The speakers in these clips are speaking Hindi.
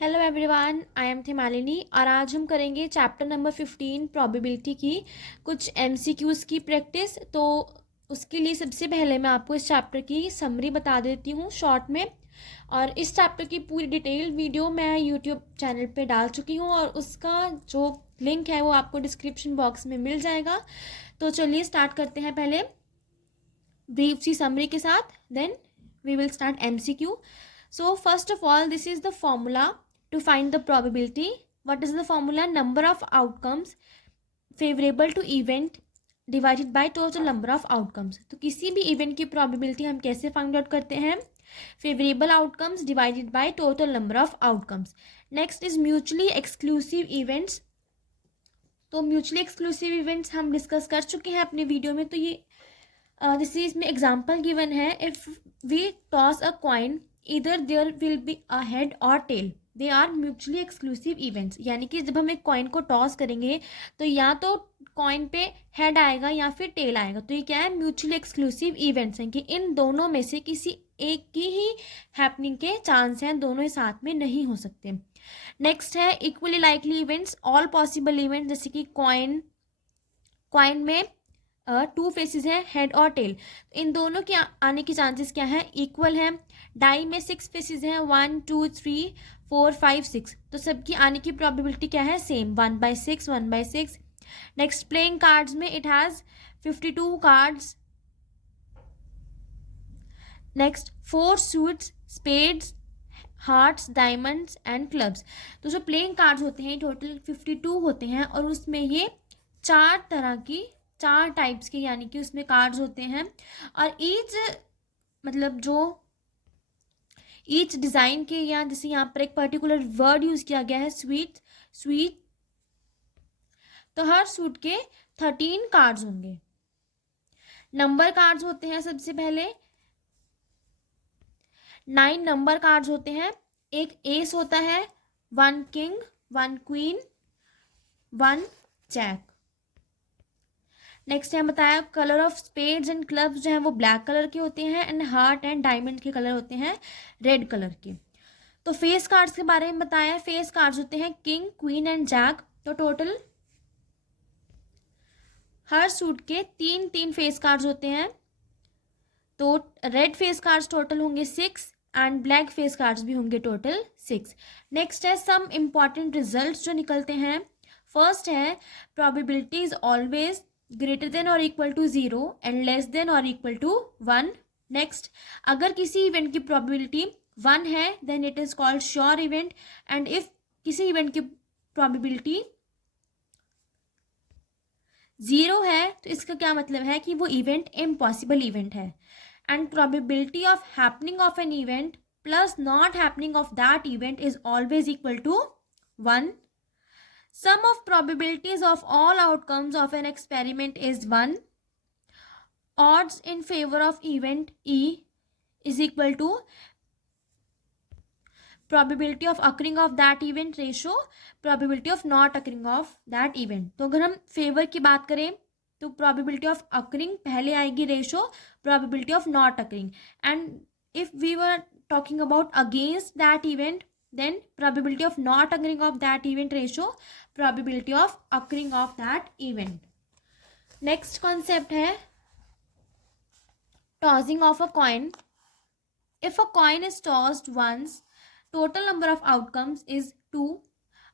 हेलो एवरीवन, आई एम थिमालिनी और आज हम करेंगे चैप्टर नंबर 15 प्रोबेबिलिटी की कुछ एमसीक्यूज़ की प्रैक्टिस। तो उसके लिए सबसे पहले मैं आपको इस चैप्टर की समरी बता देती हूँ शॉर्ट में। और इस चैप्टर की पूरी डिटेल वीडियो मैं यूट्यूब चैनल पे डाल चुकी हूँ और उसका जो लिंक है वो आपको डिस्क्रिप्शन बॉक्स में मिल जाएगा। तो चलिए स्टार्ट करते हैं पहले ब्रीफ सी समरी के साथ, then we will start MCQ. So first of all, this is the formula to find the probability. What is the formula? Number of outcomes favorable to event divided by total number of outcomes. तो किसी भी इवेंट की प्रोबेबिलिटी हम कैसे फाइंड आउट करते हैं? Favourable outcomes divided by total number of outcomes. Next is mutually exclusive events. तो म्यूचुअली एक्सक्लूसिव इवेंट्स हम डिस्कस कर चुके हैं अपने वीडियो में। तो ये जैसे इसमें एग्जाम्पल गिवन है, if we toss a coin either there will be a head or tail, they are mutually exclusive events। यानी कि जब हम एक कॉइन को टॉस करेंगे तो या तो कॉइन पे हेड आएगा या फिर टेल आएगा। तो ये क्या है? म्यूचुअली एक्सक्लूसिव इवेंट्स हैं कि इन दोनों में से किसी एक की ही हैपनिंग के चांस हैं, दोनों ही साथ में नहीं हो सकते। नेक्स्ट है equally likely events, all possible events. जैसे कि कॉइन में टू फेसेस हैं, हेड और टेल। इन दोनों के आने की चांसेस क्या है? इक्वल है। डाई में 6 फेसेस हैं, 1 2 3 4 5 6। तो सबकी आने की प्रोबेबिलिटी क्या है? सेम, 1/6 1/6। नेक्स्ट प्लेइंग कार्ड्स में it has 52 cards. Next 4 suits, spades, hearts, diamonds and clubs. तो जो प्लेइंग कार्ड्स होते हैं टोटल 52 होते हैं और उसमें ये चार टाइप्स के यानी कि उसमें कार्ड्स होते हैं। और ईच डिज़ाइन के, या जैसे यहाँ पर एक पर्टिकुलर वर्ड यूज़ किया गया है स्वीट, तो हर सूट के 13 कार्ड्स होंगे। नंबर कार्ड्स होते हैं सबसे पहले 9 नंबर कार्ड्स होते हैं। एक एस होता है, 1 किंग, 1 क्वीन, 1 जैक। नेक्स्ट है बताया colour of spades and clubs जो है वो ब्लैक कलर के होते हैं एंड हार्ट एंड डायमंड के कलर होते हैं रेड कलर के। तो फेस कार्ड्स के बारे में बताया, फेस कार्ड्स होते हैं किंग, क्वीन एंड जैक। तो टोटल हर सूट के 3 फेस कार्ड्स होते हैं। तो रेड फेस कार्ड्स टोटल होंगे 6 एंड ब्लैक फेस कार्ड्स भी होंगे टोटल 6। नेक्स्ट है सम इम्पॉर्टेंट रिजल्ट्स जो निकलते हैं। फर्स्ट है probability is always greater than और equal to 0 and less than और इक्वल टू 1। नेक्स्ट, अगर किसी इवेंट की प्रोबेबिलिटी 1 है then it is called sure event, and if किसी इवेंट की प्रोबेबिलिटी 0 है तो इसका क्या मतलब है कि वो इवेंट इम्पॉसिबल इवेंट है। And probability of happening of an event plus not happening of that event is always equal to 1। Sum of probabilities of all outcomes of an experiment is 1. Odds in favor of event E is equal to probability of occurring of that event ratio probability of not occurring of that event। तो अगर हम फेवर की बात करें तो probability of occurring पहले आएगी ratio probability of not occurring, and if we were talking about against that event then probability of not occurring of that event ratio probability of occurring of that event। next concept है tossing of a coin। if a coin is tossed once total number of outcomes is 2।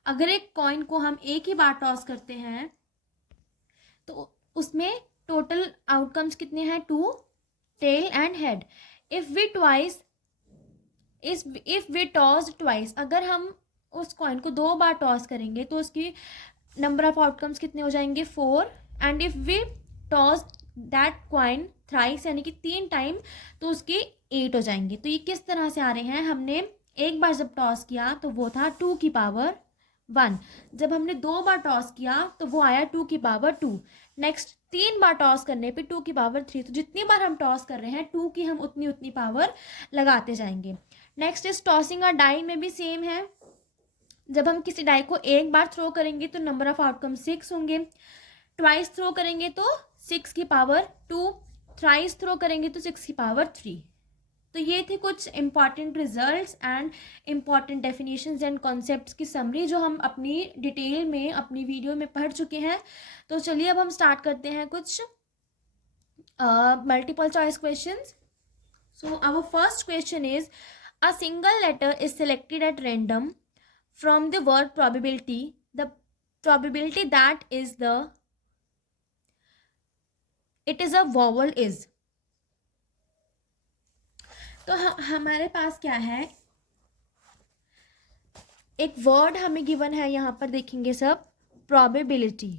अगर एक कॉइन को हम एक ही बार टॉस करते हैं तो उसमें टोटल आउटकम्स कितने हैं? 2, tail and head. If we toss twice, अगर हम उस कॉइन को 2 बार टॉस करेंगे तो उसकी नंबर ऑफ आउटकम्स कितने हो जाएंगे? 4। And if we toss that coin thrice यानी कि 3 टाइम तो उसके 8 हो जाएंगे। तो ये किस तरह से आ रहे हैं? हमने एक बार जब टॉस किया तो वो था 2 की पावर 1। जब हमने 2 बार टॉस किया तो वो आया 2 की पावर 2। नेक्स्ट 3 बार टॉस करने पे 2 की पावर 3। तो जितनी बार हम टॉस कर रहे हैं 2 की हम उतनी पावर लगाते जाएंगे। Next is tossing a die में भी सेम है। जब हम किसी डाई को एक बार थ्रो करेंगे तो नंबर ऑफ आउटकम 6 होंगे। ट्वाइस थ्रो करेंगे तो 6 की पावर 2, थ्राइस थ्रो करेंगे तो 6 की पावर 3। तो ये थे कुछ important results and important definitions and concepts की समरी जो हम अपनी डिटेल में अपनी वीडियो में पढ़ चुके हैं। तो चलिए अब हम स्टार्ट करते हैं कुछ multiple choice questions. So our first question is a single letter is selected at random from the word probability, the probability that is the it is a vowel is. तो हमारे पास क्या है, एक वर्ड हमें गिवन है, यहां पर देखेंगे सब प्रोबेबिलिटी।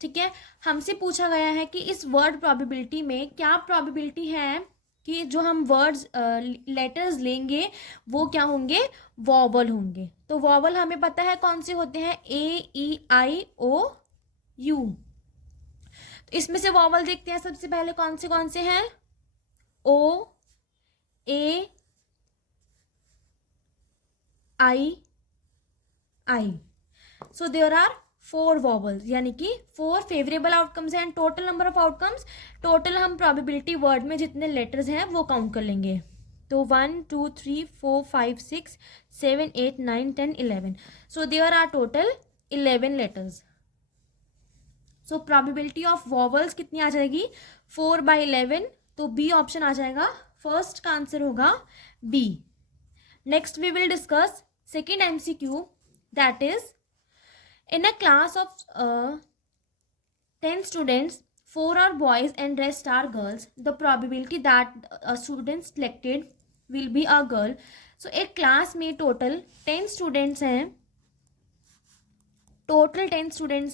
ठीक है, हमसे पूछा गया है कि इस वर्ड प्रोबेबिलिटी में क्या प्रोबेबिलिटी है कि जो हम वर्ड्स लेटर्स लेंगे वो क्या होंगे, वॉवल होंगे। तो वॉवल हमें पता है कौन से होते हैं, ए ई आई ओ यू। तो इसमें से वॉवल देखते हैं सबसे पहले कौन से हैं, ओ ए आई आई। सो देयर आर 4 वॉवल्स, यानी कि 4 फेवरेबल आउटकम्स हैं। And total number of outcomes, total हम प्रोबेबिलिटी वर्ड में जितने लेटर्स हैं वो काउंट कर लेंगे। तो 1 2 3 4 5 6 7 8 9 10 11। So there are total 11 letters. So probability of vowels कितनी आ जाएगी, 4/11। तो बी ऑप्शन आ जाएगा, फर्स्ट का आंसर होगा B. Next we will discuss second MCQ, that is in a class of 10 students, 4 are boys and rest are girls. The probability that a student selected will be a girl. So एक क्लास में टोटल 10 स्टूडेंट्स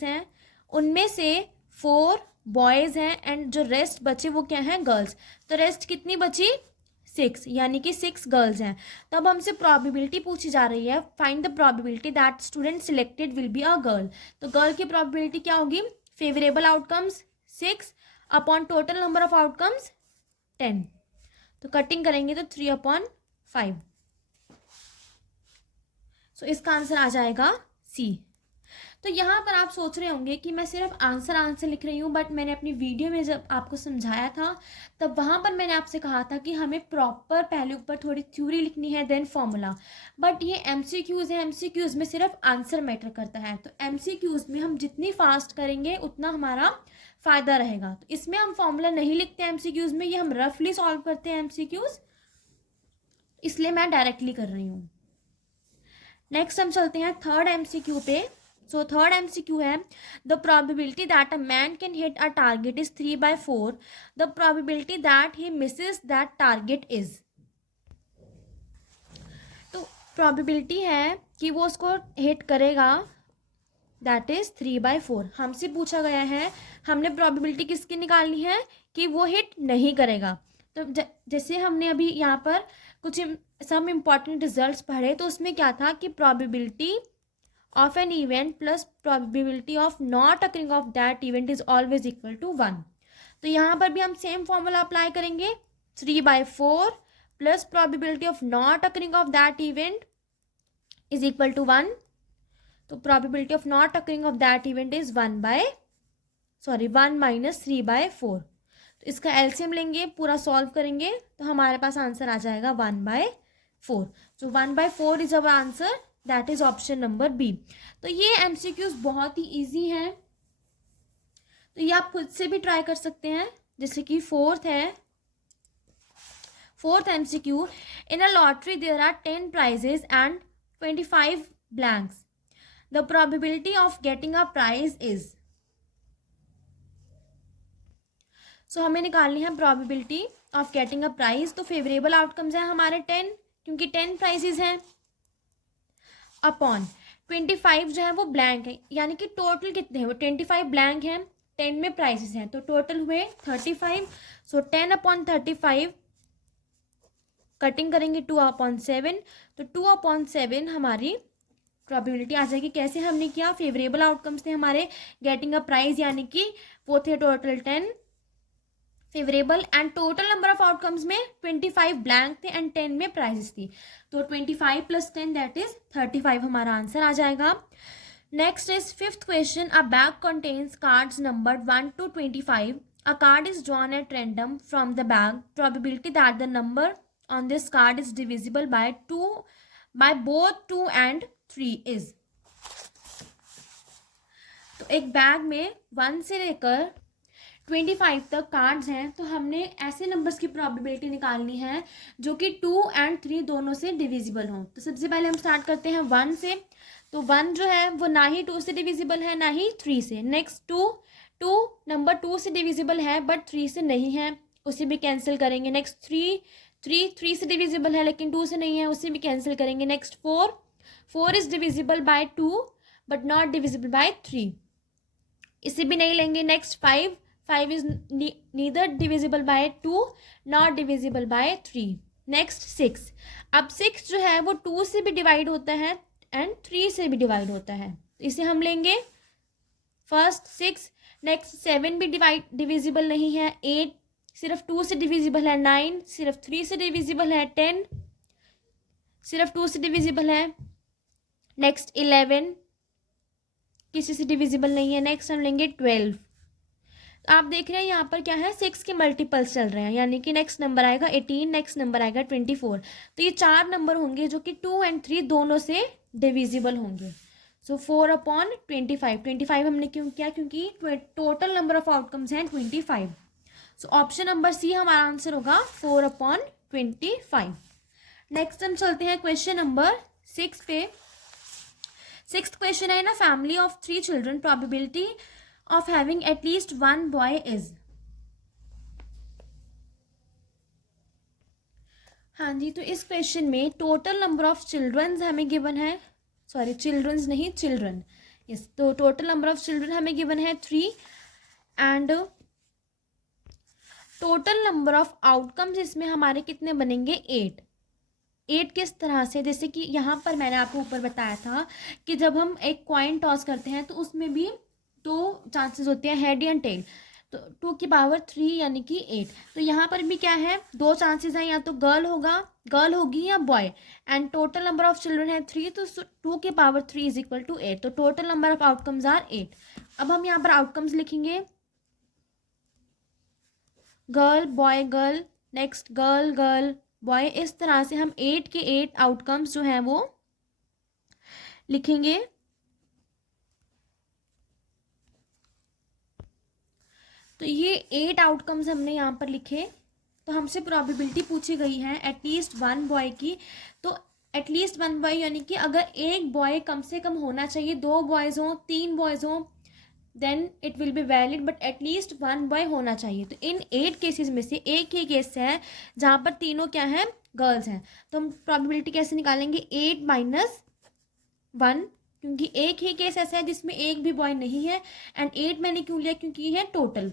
हैं, उनमें से 4 बॉयज़ हैं एंड जो रेस्ट बचे वो क्या हैं, गर्ल्स। तो रेस्ट कितनी बची, 6, यानी कि 6 गर्ल्स हैं। तब हमसे प्रोबेबिलिटी पूछी जा रही है, find the probability that student selected will be a girl. तो गर्ल की प्रोबेबिलिटी क्या होगी, favourable outcomes 6 upon total number of outcomes 10। तो कटिंग करेंगे तो 3/5। सो इसका आंसर आ जाएगा सी। तो यहाँ पर आप सोच रहे होंगे कि मैं सिर्फ आंसर लिख रही हूँ, बट मैंने अपनी वीडियो में जब आपको समझाया था तब वहाँ पर मैंने आपसे कहा था कि हमें प्रॉपर पहले ऊपर थोड़ी थ्योरी लिखनी है देन फॉर्मूला। बट ये MCQs है, MCQs में सिर्फ आंसर मैटर करता है। तो MCQs में हम जितनी फास्ट करेंगे उतना हमारा फ़ायदा रहेगा। तो इसमें हम फॉर्मूला नहीं लिखते MCQs में, ये हम रफली सॉल्व करते हैं MCQs, इसलिए मैं डायरेक्टली कर रही हूँ। नेक्स्ट हम चलते हैं थर्ड MCQ पे। सो थर्ड MCQ है, the probability that a man can hit a target is 3/4, the probability that he Mrs that target is. तो प्रोबेबिलिटी है कि वो उसको हिट करेगा, दैट इज 3/4। हमसे पूछा गया है, हमने प्रोबेबिलिटी किसकी निकालनी है कि वो हिट नहीं करेगा। तो जैसे हमने अभी यहाँ पर कुछ सम इम्पॉर्टेंट रिजल्ट्स पढ़े, तो उसमें क्या था कि probability of an event plus probability of not occurring of that event is always equal to 1। तो यहाँ पर भी हम सेम फॉर्मूला अप्लाई करेंगे, 3/4 plus probability of not occurring of that event is equal to 1। तो probability of not occurring of that event is 1 minus 3/4। तो इसका LCM लेंगे, पूरा सॉल्व करेंगे तो हमारे पास आंसर आ जाएगा 1/4। So 1/4 is our answer, that is option number B. तो ये MCQs बहुत ही ईजी हैं, तो ये आप खुद से भी ट्राई कर सकते हैं। जैसे कि fourth MCQ, in a lottery there are 10 prizes and 25 blanks, the probability of getting a prize is. So हमें निकालनी है probability of getting a prize. तो फेवरेबल आउटकम्स हैं हमारे 10, क्योंकि 10 प्राइजेस हैं, अपॉन 25 जो है वो ब्लैंक है, यानी कि टोटल कितने हैं वो 25 ब्लैंक हैं, 10 में प्राइसेस हैं, तो टोटल हुए 35। सो 10/35, कटिंग करेंगे 2/7। तो 2/7 हमारी प्रोबेबिलिटी आ जाएगी। कैसे हमने किया, फेवरेबल आउटकम्स थे हमारे गेटिंग अ प्राइज, यानी कि वो थे total 10 favourable, and total number of outcomes में 25 ब्लैंक थे एंड 10 में प्राइजेस थी। तो 25 + 10 दैट इज 35 हमारा आंसर आ जाएगा। Next is fifth question. A bag contains cards numbered 1 to 25. A card is drawn at random from the bag. Probability that the number on this card is divisible by both 2 and 3 is. तो एक बैग में 1 से लेकर 25 तक कार्ड्स हैं, तो हमने ऐसे नंबर्स की प्रोबेबिलिटी निकालनी है जो कि 2 और 3 दोनों से डिविजिबल हों। तो सबसे पहले हम स्टार्ट करते हैं 1 से। तो 1 जो है वो ना ही 2 से डिविजिबल है ना ही 3 से। नेक्स्ट 2 नंबर 2 से डिविजिबल है बट 3 से नहीं है, उसे भी कैंसिल करेंगे। नेक्स्ट 3 से डिविजिबल है लेकिन 2 से नहीं है, उसे भी कैंसिल करेंगे। Next 4 is divisible by 2 but not divisible by 3, इसे भी नहीं लेंगे। Next 5 is neither divisible by 2 not divisible by 3। Next 6, अब 6 जो है वो 2 से भी डिवाइड होता है एंड 3 से भी डिवाइड होता है, इसे हम लेंगे फर्स्ट 6। नेक्स्ट 7 भी डिविजिबल नहीं है। 8 सिर्फ 2 से डिविजिबल है। 9 सिर्फ 3 से डिविजिबल है। 10 सिर्फ 2 से डिविजिबल है। नेक्स्ट 11 किसी से डिविजिबल नहीं है। नेक्स्ट हम लेंगे 12। तो आप देख रहे हैं यहाँ पर क्या है, 6 के मल्टीपल्स चल रहे हैं, यानी कि नेक्स्ट नंबर आएगा 18, नेक्स्ट नंबर आएगा 24। तो ये 4 नंबर होंगे जो कि 2 और 3 दोनों से डिविजिबल होंगे। सो 4/25 हमने क्यों किया, क्योंकि टोटल नंबर ऑफ आउटकम्स हैं 25। सो ऑप्शन नंबर सी हमारा आंसर होगा 4/25। नेक्स्ट हम चलते हैं क्वेश्चन नंबर 6 पे। 6th क्वेश्चन है ना, family of 3 children, probability of having at least 1 boy is. हाँ जी, तो इस क्वेश्चन में टोटल नंबर ऑफ चिल्ड्रंस हमें गिवन है, सॉरी चिल्ड्रंस नहीं चिल्ड्रन, यस। तो टोटल नंबर ऑफ चिल्ड्रन हमें गिवन है 3 and total number of outcomes इसमें हमारे कितने बनेंगे 8 किस तरह से, जैसे कि यहाँ पर मैंने आपको ऊपर बताया था कि जब हम एक कॉइन टॉस करते हैं तो उसमें भी 2 चांसेस होते हैं, हेड या टेल। तो 2 की पावर 3 यानी कि 8। तो यहाँ पर भी क्या है, 2 चांसेस हैं, या तो गर्ल होगी या boy, and total number of children है 3, तो 2 की पावर 3 इज इक्वल टू 8। तो total number of outcomes are 8। अब हम यहाँ पर आउटकम्स लिखेंगे, girl boy girl, next girl boy, इस तरह से हम 8 के 8 आउटकम्स जो हैं वो लिखेंगे। तो ये 8 आउटकम्स हमने यहाँ पर लिखे। तो हमसे प्रोबेबिलिटी पूछी गई है एटलीस्ट 1 बॉय की। तो एटलीस्ट 1 बॉय यानी कि अगर एक बॉय कम से कम होना चाहिए, 2 बॉयज़ हों 3 बॉयज़ हों, then it will be valid, but at least 1 boy होना चाहिए। तो इन 8 केसेस में से एक ही केस है जहाँ पर तीनों क्या हैं, गर्ल्स हैं। तो हम प्रोबेबिलिटी कैसे निकालेंगे, 8 - 1, क्योंकि एक ही केस ऐसा है जिसमें एक भी बॉय नहीं है, एंड 8 मैंने क्यों लिया, क्योंकि ये है टोटल।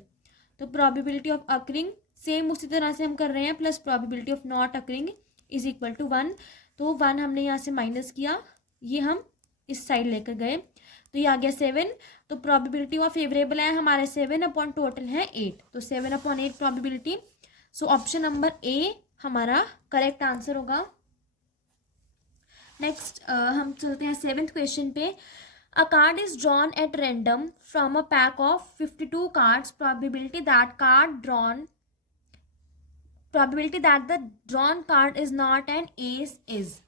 तो प्रोबेबिलिटी ऑफ अकरिंग सेम उसी तरह से हम कर रहे हैं, plus probability of not occurring is equal to 1। तो 1 हमने यहाँ से माइनस किया, ये हम इस साइड लेकर गए, तो ये आ गया 7। तो प्रोबेबिलिटी ऑफ फेवरेबल है हमारे 7 अपॉन टोटल है 8, तो 7/8 प्रोबेबिलिटी। सो ऑप्शन नंबर ए हमारा करेक्ट आंसर होगा। नेक्स्ट हम चलते हैं 7th क्वेश्चन पे। A card is drawn at random from a pack of 52 cards, probability that the drawn card is not an ace is.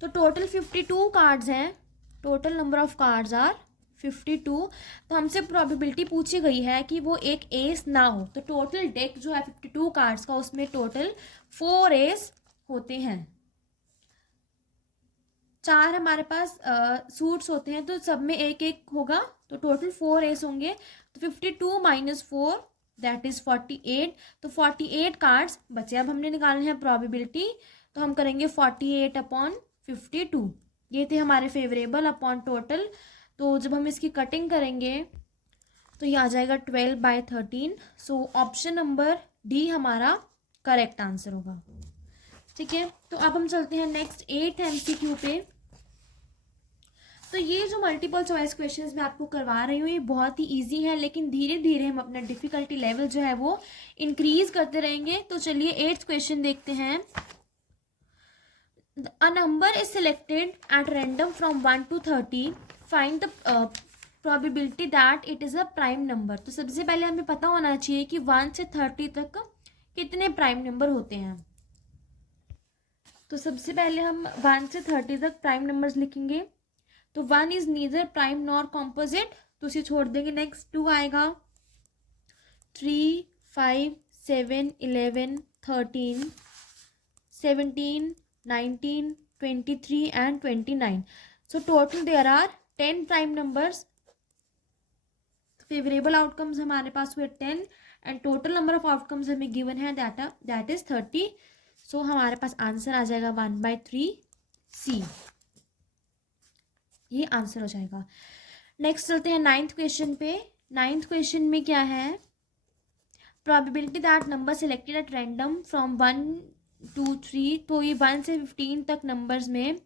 तो टोटल 52 कार्ड्स हैं, total number of cards are 52। तो हमसे प्रोबेबिलिटी पूछी गई है कि वो एक एस ना हो। तो टोटल डेक जो है 52 कार्ड्स का, उसमें टोटल 4 एस होते हैं। 4 हमारे पास सूट्स होते हैं, तो सब में एक एक होगा, तो टोटल 4 एस होंगे। तो 52 - 4 दैट इज 48। तो 48 कार्ड्स बचे। अब हमने निकालने हैं प्रोबेबिलिटी, तो हम करेंगे 48/52। ये थे हमारे फेवरेबल अपॉन टोटल। तो जब हम इसकी कटिंग करेंगे तो ये आ जाएगा 12/13। सो ऑप्शन नंबर डी हमारा करेक्ट आंसर होगा। ठीक है, तो अब हम चलते हैं नेक्स्ट 8th MCQ पे। तो ये जो मल्टीपल चॉइस क्वेश्चंस मैं आपको करवा रही हूँ ये बहुत ही इजी है, लेकिन धीरे धीरे हम अपना डिफ़िकल्टी लेवल जो है वो इंक्रीज करते रहेंगे। तो चलिए 8th क्वेश्चन देखते हैं। A number is selected at random from 1 to 30. Find the probability that it is a prime number. तो सबसे पहले हमें पता होना चाहिए कि 1 से 30 तक कितने प्राइम नंबर होते हैं. तो सबसे पहले हम 1 से 30 तक प्राइम नंबर्स लिखेंगे. तो 1 is neither prime nor composite, तो उसे छोड़ देंगे. नेक्स्ट 2 आएगा. 3, 5, 7, 11, 13, 17, 19, 23 and 29. So total there are 10 prime numbers. Favourable outcomes हमारे पास हुए 10 and total number of outcomes हमें गिवन है दैट इज 30. सो हमारे पास आंसर आ जाएगा 1/3 C. ये आंसर हो जाएगा. नेक्स्ट चलते हैं 9th क्वेश्चन पे. 9th क्वेश्चन में क्या है, probability that number selected at random from 1 2 3. तो ये 1 से 15 तक नंबर्स में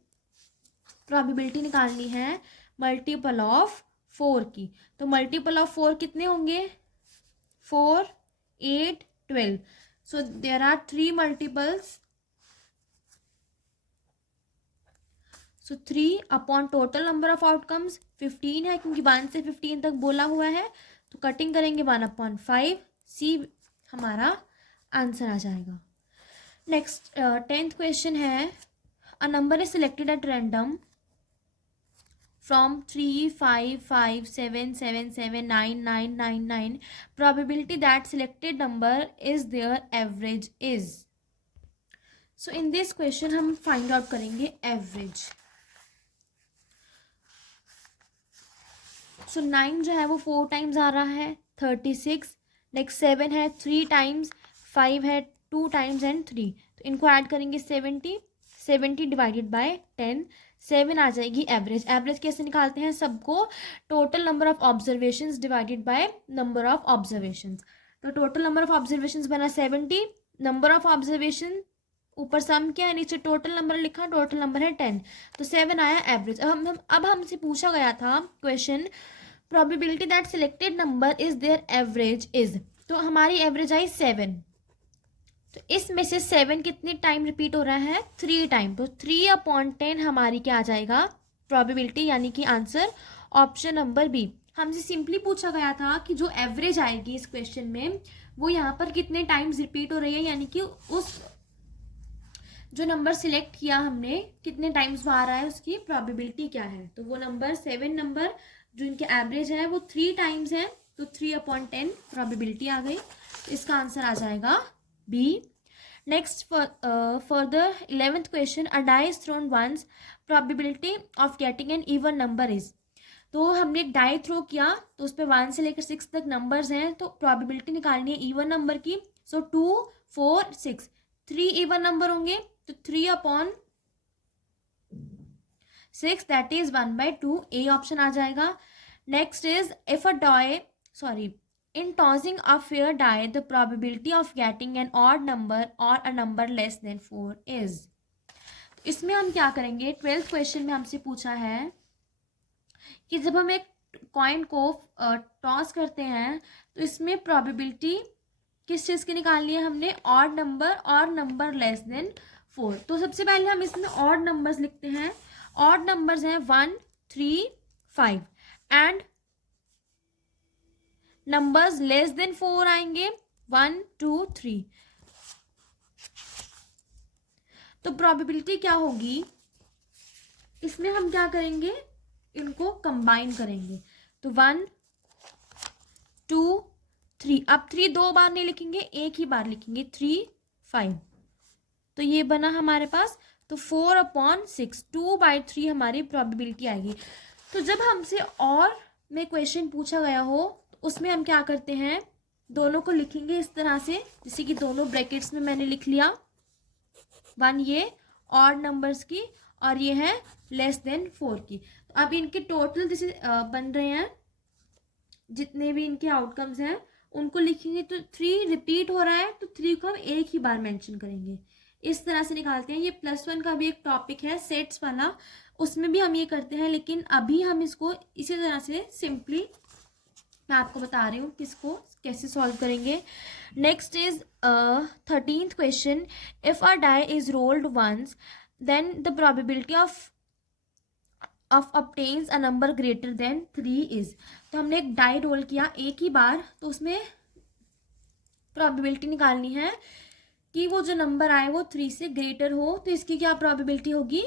प्रोबेबिलिटी निकालनी है मल्टीपल ऑफ 4 की. तो मल्टीपल ऑफ 4 कितने होंगे, 4, 8, 12. So there are 3 multiples. So 3 upon total number of outcomes 15 है, क्योंकि 1 से 15 तक बोला हुआ है. तो कटिंग करेंगे 1/5. C हमारा आंसर आ जाएगा. नेक्स्ट 10th क्वेश्चन है, a number is selected at random from 3, 5, 5, 7, 7, 7, 9, 9, 9, 9. Probability that selected number is their average is. So in this question हम find out करेंगे average. So 9 जो है वो 4 टाइम्स आ रहा है 36. नेक्स्ट 7 है 3 टाइम्स, 5 है 2 टाइम्स एंड 3. तो इनको ऐड करेंगे 70 डिवाइडेड बाय 10. 7 आ जाएगी एवरेज. एवरेज कैसे निकालते हैं, सबको total number of observations divided by number of observations. तो टोटल नंबर ऑफ ऑब्जर्वेशंस बना 70, नंबर ऑफ ऑब्जर्वेशन ऊपर सम क्या है, नीचे टोटल नंबर लिखा, टोटल नंबर है 10. तो 7 आया एवरेज. अब हमसे पूछा गया था question, probability that selected number is there average is. तो हमारी एवरेज आई 7. तो इसमें से 7 कितने टाइम रिपीट हो रहा है, 3 टाइम. तो 3/10 हमारी क्या आ जाएगा, प्रोबेबिलिटी, यानी कि आंसर ऑप्शन नंबर बी. हमसे सिंपली पूछा गया था कि जो एवरेज आएगी इस क्वेश्चन में वो यहाँ पर कितने टाइम्स रिपीट हो रही है, यानी कि उस जो नंबर सिलेक्ट किया हमने कितने टाइम्स वो आ रहा है, उसकी प्रोबेबिलिटी क्या है. तो वो नंबर 7 नंबर जो इनके एवरेज है वो 3 टाइम्स है. तो 3/10 प्रोबेबिलिटी आ गई. तो इसका आंसर आ जाएगा B. Next further 11th question, a die is thrown once, probability of getting an even number is. तो हमने एक डाई थ्रो किया, तो उस पर 1 से लेकर 6 तक नंबर्स हैं, तो प्रोबेबिलिटी निकालनी है इवन नंबर की. सो 2, 4, 6, 3 इवन नंबर होंगे. तो 3/6 दैट इज 1/2. ए ऑप्शन आ जाएगा. Next is, if in tossing a fair die the probability of getting an odd number or a number less than 4 is. इसमें हम क्या करेंगे, 12th क्वेश्चन में हमसे पूछा है कि जब हम एक कॉइन को टॉस करते हैं तो इसमें प्रोबेबिलिटी किस चीज़ की निकालनी है, हमने ऑड नंबर और नंबर लेस देन 4. तो सबसे पहले हम इसमें ऑड नंबर्स लिखते हैं. ऑड नंबर्स हैं 1, 3, 5 एंड नंबर्स लेस देन 4 आएंगे 1, 2, 3. तो प्रोबेबिलिटी क्या होगी, इसमें हम क्या करेंगे, इनको कंबाइन करेंगे. तो 1, 2, 3. अब 3 2 बार नहीं लिखेंगे, एक ही बार लिखेंगे 3, 5. तो ये बना हमारे पास. तो 4/6 2/3 हमारी प्रोबेबिलिटी आएगी. तो जब हमसे और में क्वेश्चन पूछा गया हो उसमें हम क्या करते हैं, दोनों को लिखेंगे इस तरह से, जैसे कि दोनों ब्रैकेट्स में मैंने लिख लिया. 1 ये ऑड नंबर्स की और ये है लेस देन 4 की. तो अब इनके टोटल जैसे बन रहे हैं, जितने भी इनके आउटकम्स हैं उनको लिखेंगे. तो 3 रिपीट हो रहा है तो 3 को हम एक ही बार मेंशन करेंगे. इस तरह से निकालते हैं. ये +1 का भी एक टॉपिक है सेट्स वाला, उसमें भी हम ये करते हैं, लेकिन अभी हम इसको इसी तरह से सिंपली मैं आपको बता रही हूँ किसको कैसे सॉल्व करेंगे. Next is 13th question, if a die is rolled once then the probability of obtains a number greater than 3 is। तो हमने एक डाई रोल किया एक ही बार, तो उसमें प्रोबेबिलिटी निकालनी है कि वो जो नंबर आए वो 3 से ग्रेटर हो। तो इसकी क्या प्रोबेबिलिटी होगी,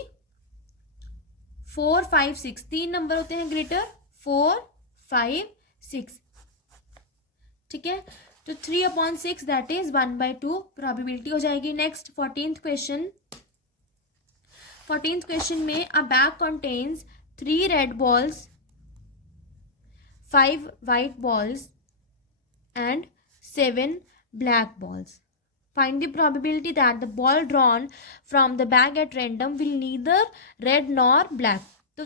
4, 5, 6, 3 नंबर होते हैं ग्रेटर, 4, 5, 6, ठीक है। तो 3/6 दैट इज 1/2 प्रोबेबिलिटी हो जाएगी। Next 14th question. 14th question में अ bag contains 3 red balls, 5 white balls and 7 black balls. Find the probability that the ball drawn from the bag at random will neither red nor black. तो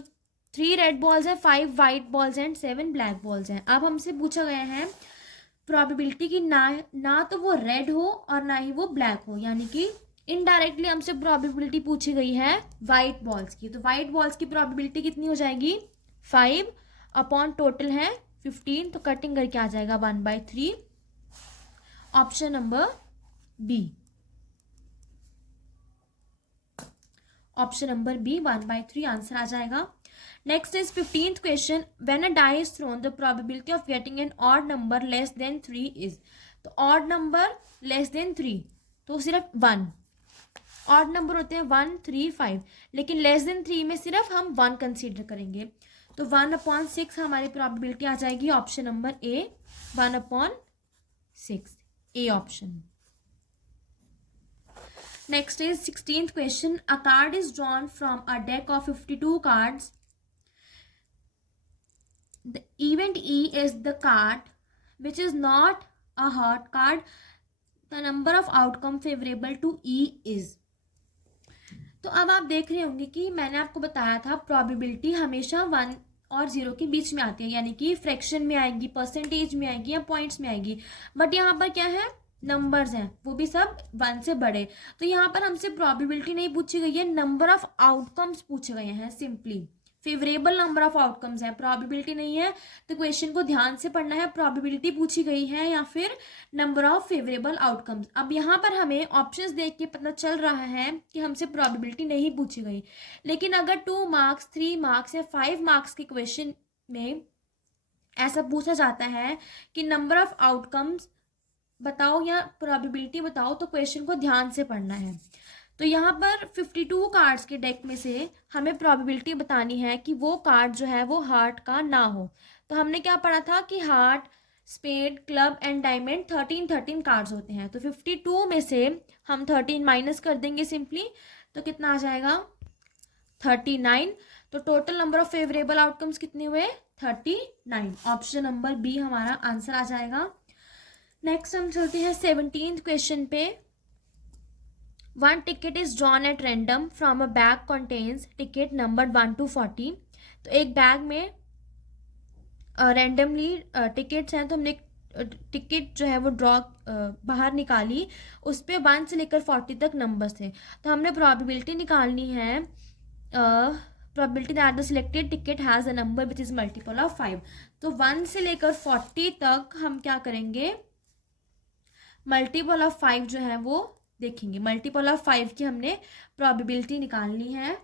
3 रेड बॉल्स हैं, 5 white balls and 7 black balls हैं। अब हमसे पूछा गया है प्रोबेबिलिटी की ना तो वो रेड हो और ना ही वो ब्लैक हो, यानी कि इनडायरेक्टली हमसे प्रोबेबिलिटी पूछी गई है वाइट बॉल्स की। तो वाइट बॉल्स की प्रोबेबिलिटी कितनी हो जाएगी, 5 अपॉन टोटल है 15, तो कटिंग करके आ जाएगा 1/3। Option number B, option number B 1/3 answer आ जाएगा। Next is 15th question. When a die is thrown the probability of getting an odd number less than 3 is. तो ऑड नंबर लेस देन 3 तो सिर्फ 1, ऑड नंबर होते हैं 1, 3, 5, लेकिन लेस देन 3 में सिर्फ हम 1 कंसीडर करेंगे। तो 1/6 हमारी प्रोबेबिलिटी आ जाएगी, option number A 1/6, A option. Next is 16th question. A card is drawn from a deck of 52 cards. The event E is the card which is not a heart card. The number of outcome favourable to E is. तो अब आप देख रहे होंगे कि मैंने आपको बताया था प्रोबेबिलिटी हमेशा 1 और 0 के बीच में आती है, यानी कि फ्रैक्शन में आएगी, परसेंटेज में आएगी या पॉइंट्स में आएगी। बट यहाँ पर क्या है, नंबर्स हैं, वो भी सब 1 से बड़े। तो यहाँ पर हमसे प्रोबेबिलिटी नहीं पूछी गई है, नंबर ऑफ आउटकम्स पूछे गए हैं। Simply favourable number of outcomes है, प्रोबेबिलिटी नहीं है। तो क्वेश्चन को ध्यान से पढ़ना है, प्रोबेबिलिटी पूछी गई है या फिर नंबर ऑफ फेवरेबल आउटकम्स। अब यहाँ पर हमें ऑप्शंस देख के पता चल रहा है कि हमसे प्रोबेबिलिटी नहीं पूछी गई, लेकिन अगर 2 मार्क्स, 3 मार्क्स या 5 मार्क्स के क्वेश्चन में ऐसा पूछा जाता है कि नंबर ऑफ आउटकम्स बताओ या प्रोबेबिलिटी बताओ, तो क्वेश्चन को ध्यान से पढ़ना है। तो यहाँ पर 52 कार्ड्स के डेक में से हमें प्रोबेबिलिटी बतानी है कि वो कार्ड जो है वो हार्ट का ना हो। तो हमने क्या पढ़ा था कि heart, spade, club and diamond 13 cards होते हैं। तो 52 में से हम 13 माइनस कर देंगे सिंपली, तो कितना आ जाएगा 39। तो total number of favourable outcomes कितने हुए, 39। ऑप्शन नंबर बी हमारा आंसर आ जाएगा। नेक्स्ट हम चलते हैं 17th क्वेश्चन पे। 1 ticket is drawn at random from a bag contains ticket numbered 1 to 40। तो एक बैग में रैंडमली टिकट्स हैं, तो हमने टिकट जो है वो ड्रॉ बाहर निकाली, उस पर 1 से लेकर 40 तक नंबर्स थे। तो हमने प्रोबेबिलिटी निकालनी है, probability that the selected ticket has a number which is multiple of 5। तो 1 से लेकर 40 तक हम क्या करेंगे, मल्टीपल ऑफ 5 जो है वो देखेंगे। मल्टीपल ऑफ 5 की हमने प्रोबेबिलिटी निकालनी है।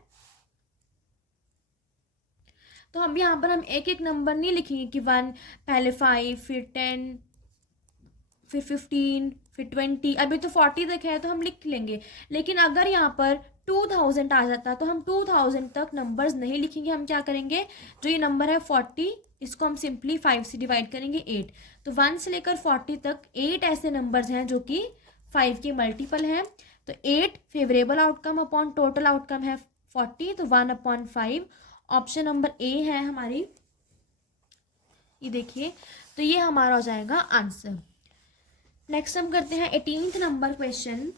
तो हम यहाँ पर हम एक एक नंबर नहीं लिखेंगे कि 1 पहले 5 फिर 10 फिर 15 फिर 20, अभी तो 40 तक है तो हम लिख लेंगे। लेकिन अगर यहाँ पर 2000 आ जाता तो हम 2000 तक नंबर्स नहीं लिखेंगे। हम क्या करेंगे, जो ये नंबर है 40, इसको हम सिंपली 5 से डिवाइड करेंगे 8। तो 1 से लेकर 40 तक 8 ऐसे नंबर्स हैं जो कि 5 के मल्टीपल हैं। तो 8 favourable outcome upon total outcome है 40, तो 1/5। ऑप्शन नंबर ए है हमारी, ये देखिए। तो ये हमारा हो जाएगा आंसर। नेक्स्ट हम करते हैं 18th number question.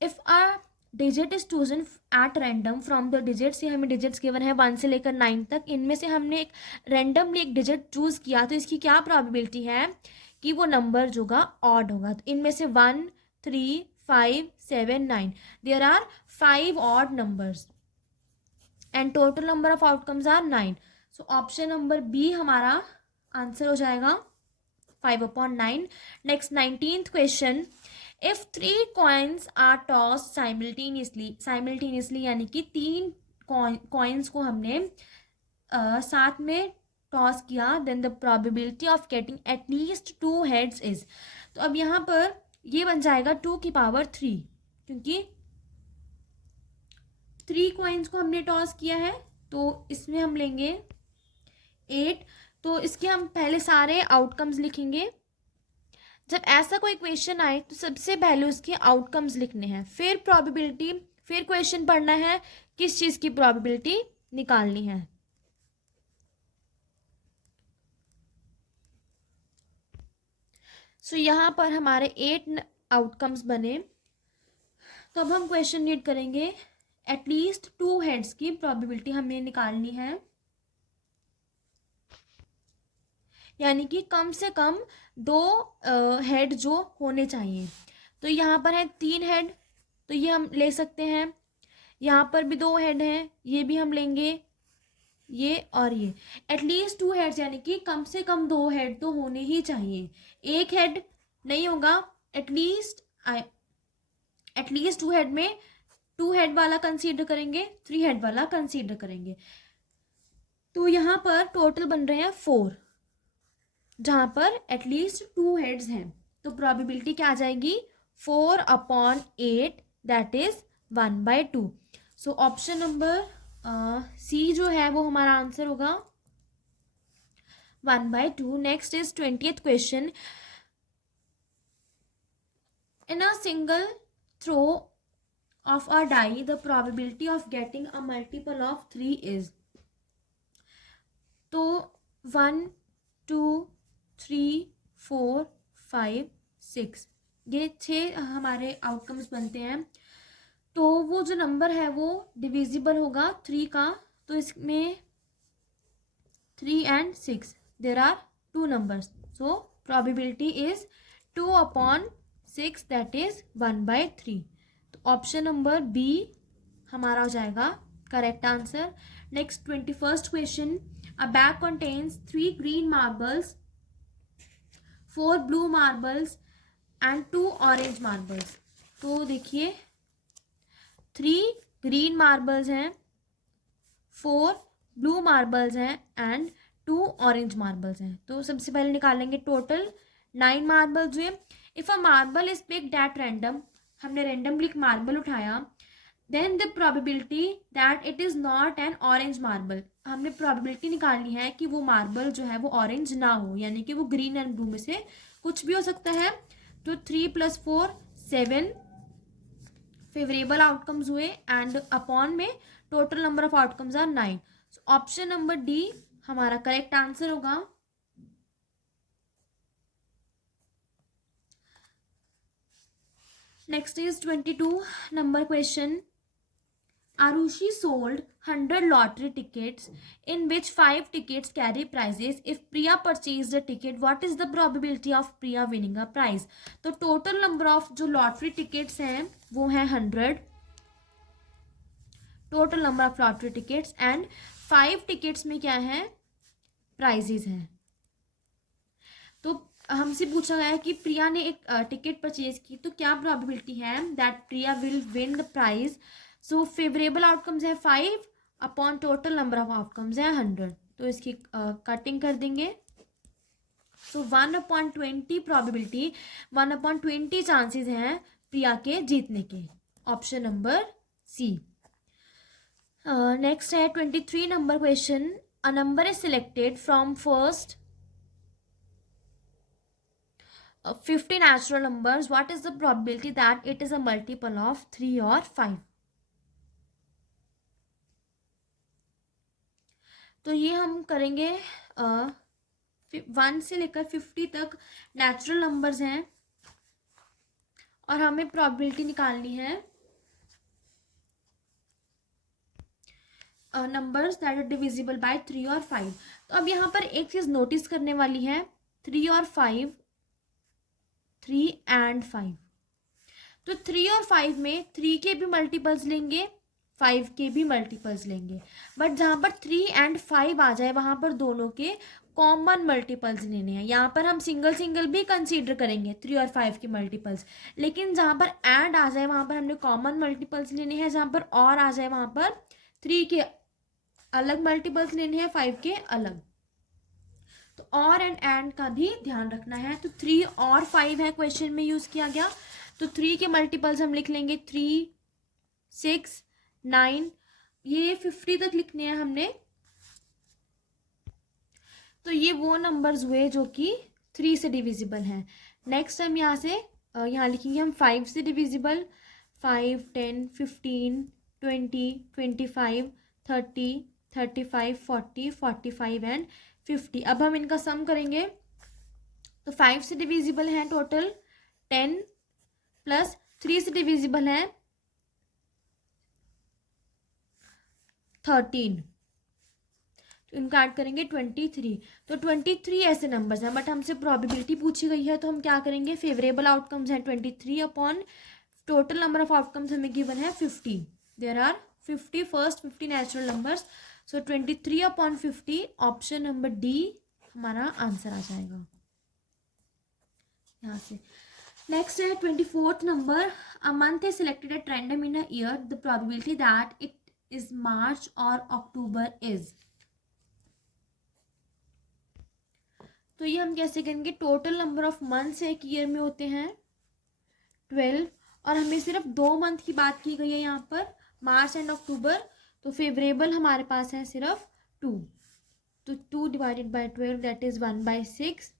If a digit is chosen at random from the digits, ये हमें डिजिट्स गिवन है 1 से लेकर 9 तक, इनमें से हमने एक रैंडमली एक डिजिट चूज किया, तो इसकी क्या प्रोबेबिलिटी है कि वो नंबर जो होगा ऑड होगा। तो इनमें से 1, 3, 5, 7, 9, there are 5 odd numbers and total number of outcomes are 9। So option number B हमारा आंसर हो जाएगा 5/9। Next 19th question. If 3 coins are toss simultaneously यानी कि 3 कॉइन्स को हमने साथ में टॉस किया, then the probability of getting at least 2 heads is. तो अब यहाँ पर ये बन जाएगा 2⁻3, क्योंकि 3 कॉइन्स को हमने टॉस किया है। तो इसमें हम लेंगे 8। तो इसके हम पहले सारे आउटकम्स लिखेंगे। जब ऐसा कोई क्वेश्चन आए तो सबसे पहले उसके आउटकम्स लिखने हैं, फिर प्रोबेबिलिटी, फिर क्वेश्चन पढ़ना है किस चीज़ की प्रोबेबिलिटी निकालनी है। सो यहाँ पर हमारे 8 आउटकम्स बने। तो अब हम क्वेश्चन रीड करेंगे। एटलीस्ट 2 हेड्स की प्रोबेबिलिटी हमें निकालनी है, यानी कि कम से कम 2 हेड जो होने चाहिए। तो यहाँ पर है 3 हेड, तो ये हम ले सकते हैं। यहाँ पर भी 2 हेड हैं, ये भी हम लेंगे, ये और ये। एटलीस्ट 2 हेड्स यानी कि कम से कम 2 हेड तो होने ही चाहिए। 1 हेड नहीं होगा, एटलीस्ट 2 हेड में 2 हेड वाला कंसीडर करेंगे, 3 हेड वाला कंसीडर करेंगे। तो यहाँ पर टोटल बन रहे हैं 4, जहाँ पर एटलीस्ट 2 हेड्स हैं। तो प्रोबेबिलिटी क्या आ जाएगी? 4/8, that is 1/2। So option number C जो है वो हमारा आंसर होगा 1/2। Next is 20th question. In a single throw of a die, the probability of getting a multiple of 3 is। तो 1 2 3 4 5 6 ये 6 हमारे आउटकम्स बनते हैं। तो वो जो नंबर है वो डिविजिबल होगा 3 का। तो इसमें 3 and 6 there are 2 numbers, so probability is 2/6, that is 1/3। Option number B हमारा हो जाएगा correct answer. Next 21st question. A bag contains 3 green marbles, 4 blue marbles and 2 orange marbles. तो देखिए 3 ग्रीन मार्बल्स हैं, 4 ब्लू मार्बल्स हैं एंड 2 ऑरेंज मार्बल्स हैं। तो सबसे पहले निकालेंगे टोटल 9 मार्बल्स हुए। If a marble is picked at random, हमने रैंडमली एक मार्बल उठाया, then the probability that it is not an orange marble, हमने प्रोबेबिलिटी निकालनी है कि वो मार्बल जो है वो ऑरेंज ना हो, यानी कि वो ग्रीन एंड ब्लू में से कुछ भी हो सकता है। तो 3 + 4 7 फेवरेबल आउटकम्स हुए एंड अपॉन में total number of outcomes are 9। Option number D हमारा करेक्ट आंसर होगा। Next is 22 number question. Arushi sold 100 lottery tickets in which 5 tickets carry prizes. If Priya purchased a ticket, what is the probability of Priya winning a prize? तो total number of जो lottery tickets हैं वो हैं 100, total number of lottery tickets, and 5 tickets में क्या है? prizes हैं। तो हमसे पूछा गया है कि प्रिया ने एक टिकट परचेज की, तो क्या प्रोबेबिलिटी है that Priya will win the prize. So favourable outcomes है 5 upon total number of outcomes है 100। तो इसकी कटिंग कर देंगे। सो 1/20 प्रोबेबिलिटी, 1/20 चांसेस हैं प्रिया के जीतने के। ऑप्शन नंबर सी। नेक्स्ट है 23 number question. A number is selected from first 50 natural numbers. What is the probability that it is a multiple of 3 or 5? तो ये हम करेंगे 1 से लेकर 50 तक नेचुरल नंबर्स हैं और हमें प्रोबेबिलिटी निकालनी है numbers that are divisible by 3 और 5। तो अब यहाँ पर एक चीज़ नोटिस करने वाली है, 3 और 5, 3 and 5। तो 3 और 5 में 3 के भी मल्टीपल्स लेंगे, 5 के भी मल्टीपल्स लेंगे, बट जहाँ पर 3 and 5 आ जाए वहाँ पर दोनों के कॉमन मल्टीपल्स लेने हैं। यहाँ पर हम सिंगल सिंगल भी कंसीडर करेंगे 3 और 5 के मल्टीपल्स, लेकिन जहाँ पर एंड आ जाए वहाँ पर हमने कॉमन मल्टीपल्स लेने हैं, जहाँ पर और आ जाए वहाँ पर 3 के अलग मल्टीपल्स लेने हैं, 5 के अलग। तो और एंड का भी ध्यान रखना है। तो 3 और 5 है क्वेश्चन में यूज़ किया गया, तो 3 के मल्टीपल्स हम लिख लेंगे 3, 6, 9, ये 50 तक लिखने हैं हमने। तो ये वो नंबर्स हुए जो कि 3 से डिविजिबल हैं। नेक्स्ट हम यहाँ लिखेंगे हम 5 से डिविजिबल, 5, 10, 15, 20, 25, 30, 35, 40, 45 एंड 50। अब हम इनका सम करेंगे। तो 5 से डिविजिबल हैं टोटल 10 प्लस 3 से डिविजिबल हैं 13, तो इनका ऐड करेंगे 23। तो 23 ऐसे नंबर्स हैं, बट हमसे प्रोबेबिलिटी पूछी गई है, तो हम क्या करेंगे, फेवरेबल आउटकम्स हैं 23 upon total number of outcomes हमें गिवन है 50। There are 50 first 50 natural numbers. So 23 upon 50, option number D हमारा आंसर आ जाएगा यहाँ से। नेक्स्ट है 24th number, a month is selected at random in a year, the probability that it is March और अक्टूबर इज। तो ये हम कैसे करेंगे, टोटल नंबर ऑफ मंथ्स एक ईयर में होते हैं 12, और हमें सिर्फ 2 मंथ की बात की गई है यहाँ पर, मार्च एंड अक्टूबर। तो फेवरेबल हमारे पास है सिर्फ 2, तो 2 divided by 12 that is 1/6।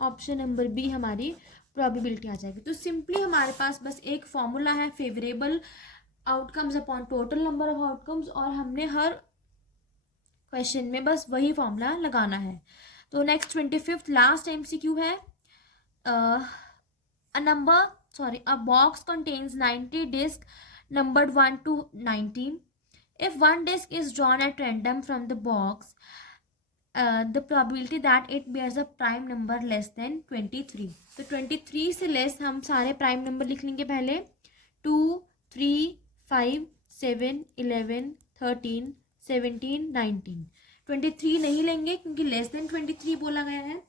Option number B हमारी प्रोबेबिलिटी आ जाएगी। तो सिंपली हमारे पास बस एक फॉर्मूला है, favourable outcomes upon total number of outcomes, और हमने हर क्वेश्चन में बस वही फॉर्मूला लगाना है। तो नेक्स्ट 25th लास्ट MCQ है, a box contains 90 discs numbered 1 to 19. If one disc is drawn at random from the box, the probability that it bears a prime number less than 23. तो 23 से लेस हम सारे प्राइम नंबर लिख लेंगे पहले, 2, 3, 5, 7, 11, 13, 17, 19। 23 नहीं लेंगे क्योंकि लेस देन 23 बोला गया है।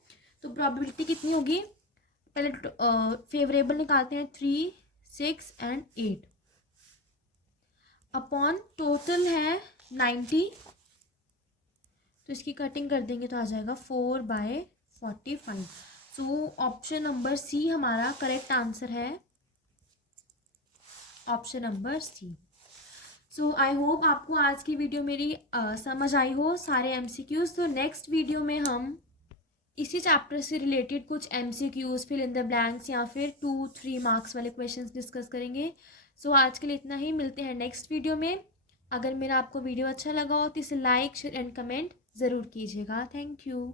तो प्रोबेबिलिटी कितनी होगी, पहले फेवरेबल निकालते हैं 3, 6 एंड 8 अपॉन टोटल है 90, तो इसकी कटिंग कर देंगे तो आ जाएगा 4/45। सो ऑप्शन नंबर सी हमारा करेक्ट आंसर है, option number C. So I hope आपको आज की वीडियो मेरी समझ आई हो सारे MCQs। तो नेक्स्ट वीडियो में हम इसी चैप्टर से रिलेटेड कुछ MCQs, fill in the blanks या फिर 2-3 मार्क्स वाले क्वेश्चंस डिस्कस करेंगे। सो आज के लिए इतना ही, मिलते हैं नेक्स्ट वीडियो में। अगर मेरा आपको वीडियो अच्छा लगा हो तो इसे लाइक, शेयर एंड कमेंट ज़रूर कीजिएगा। Thank you.